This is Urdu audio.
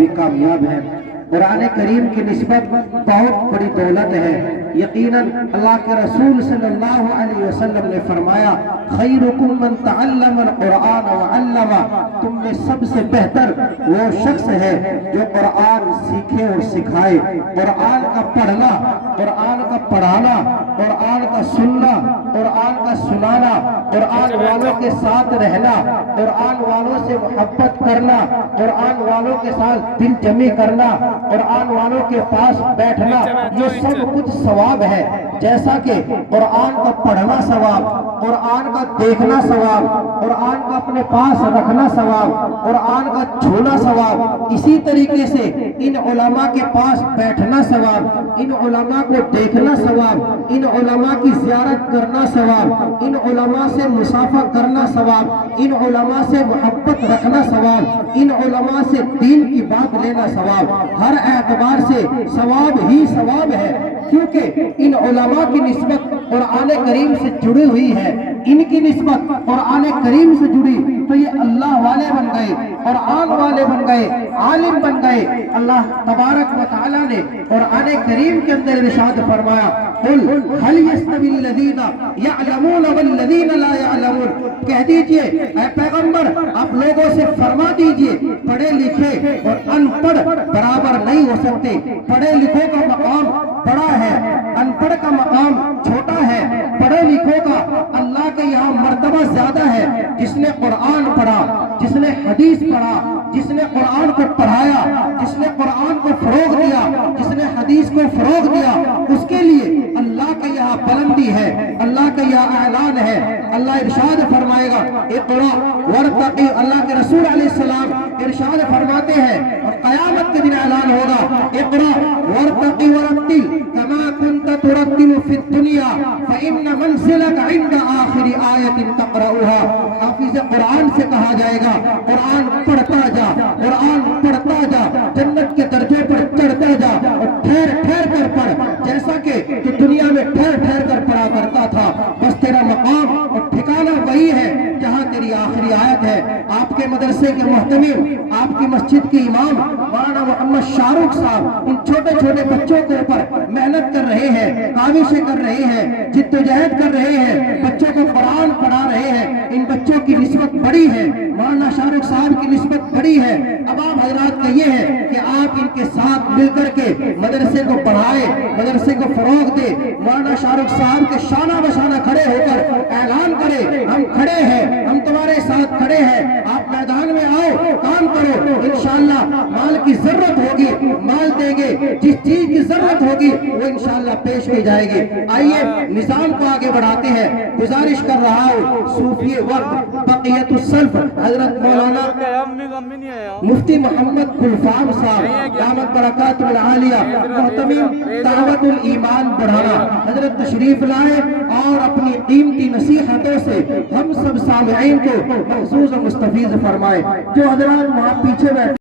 بھی کامیاب ہیں۔ قرآن کریم کی نسبت بہت بڑی دولت ہے۔ یقیناً اللہ کے رسول صلی اللہ علیہ وسلم نے فرمایا خیرکم من تعلم القرآن وعلمہ، تم میں سب سے بہتر وہ شخص ہے جو قرآن سیکھے اور سکھائے۔ قرآن کا پڑھنا، قرآن کا پڑھانا، قرآن کا سننا، قرآن کا سنانا، قرآن والوں کے ساتھ رہنا، قرآن والوں سے محبت کرنا، قرآن والوں کے ساتھ دل جمی کرنا، قرآن والوں کے پاس بیٹھنا، یہ سب کچھ ثواب ہے۔ جیسا کہ قرآن کا پڑھنا ثواب، قرآن کا دیکھنا ثواب، قرآن کا اپنے پاس رکھنا ثواب، قرآن کا چھونا ثواب، اسی طریقے سے ان علماء کے پاس بیٹھنا ثواب، ان علماء کو دیکھنا ثواب، ان علماء کی زیارت کرنا ثواب، ان علماء سے مصافحہ کرنا ثواب، ان علماء سے محبت رکھنا ثواب، ان علماء سے دین کی بات لینا ثواب، ہر اعتبار سے ثواب ہی ثواب ہے، کیونکہ ان علماء کی نسبت قرآن کریم سے جڑی ہوئی ہے۔ ان کی نسبت قرآن کریم سے جڑی تو یہ اللہ والے بن گئے، قرآن والے بن گئے، عالم بن گئے۔ اللہ تبارک و تعالی نے قرآن کریم کے اندر ارشاد فرمایا قل هل يستوي الذين يعلمون والذين لا يعلمون، کہہ دیجئے اے پیغمبر، آپ لوگوں سے فرما دیجئے پڑھے لکھے اور ان پڑھ برابر نہیں ہو سکتے۔ پڑھے لکھوں کا مقام بڑا ہے، ان پڑھ کا مقام چھوٹا ہے۔ پڑھے لکھوں کا اللہ کے یہاں مرتبہ زیادہ ہے۔ جس نے قرآن پڑھا، جس نے حدیث پڑھا، جس نے قرآن کو پڑھایا، جس نے قرآن کو فروغ دیا، جس نے حدیث کو فروغ دیا، اس کے لیے اللہ کے یہاں بلندی ہے، اللہ کے یہاں اعلان ہے۔ اللہ ارشاد فرمائے گا اقرا ورتقی، اللہ کے رسول علیہ السلام ارشاد فرماتے ہیں اور قیامت کے دن اعلان ہوگا اقرا ورتقی ورتل کما كنت ترتل في الدنيا فإن منزلك عند آخر آية تقرأها۔ حافظ قرآن سے کہا جائے گا قرآن پڑھتا جا، قرآن پڑھتا جا، جنت کے درجے پر چڑھتا جا اور ٹھہر ٹھہر کر پڑھ، جیسا کہ تو دنیا میں ٹھہر ٹھہر کر پڑھا کرتا تھا۔ بس تیرا مقام اور ٹھکانہ وہی ہے جہاں تیری آخری آیت ہے۔ آپ کے مدرسے کے محتمم، آپ کی مسجد کے امام مولانا محمد شاہ رخ صاحب ان چھوٹے چھوٹے بچوں کے اوپر محنت کر رہے ہیں، کاوشیں کر رہے ہیں، جدوجہد کر رہے ہیں، بچوں کو قرآن پڑھا رہے ہیں۔ ان بچوں کی نسبت بڑی ہے، مولانا شاہ رخ صاحب کی نسبت بڑی ہے۔ اب آپ حضرات کا یہ ہے کہ آپ ان کے ساتھ مل کر کے مدرسے کو پڑھائے، مدرسے کو فروغ دے۔ مولانا شاہ رخ صاحب کے شانہ بشانہ کھڑے ہو کر اعلان کرے ہم کھڑے ہیں، ہم تمہارے ساتھ کھڑے ہیں، آپ میدان میں آؤ، کام کرو، انشاءاللہ مال کی ضرورت ہوگی مال دیں گے، جس چیز کی ضرورت ہوگی وہ انشاءاللہ پیش کی جائے گی۔ آئیے نظام کو آگے بڑھاتے ہیں۔ گزارش کر رہا ہوں صوفی وقت بقیت السلف حضرت مولانا مفتی محمد گلفام صاحب دامت برکات العالیہ محتمم دعوت الایمان بڑھانا حضرت تشریف لائے اور اپنی قیمتی نصیحتوں سے ہم سب سامعین کو محظوظ و مستفیض فرمائے۔ جو حضرات وہاں پیچھے بیٹھے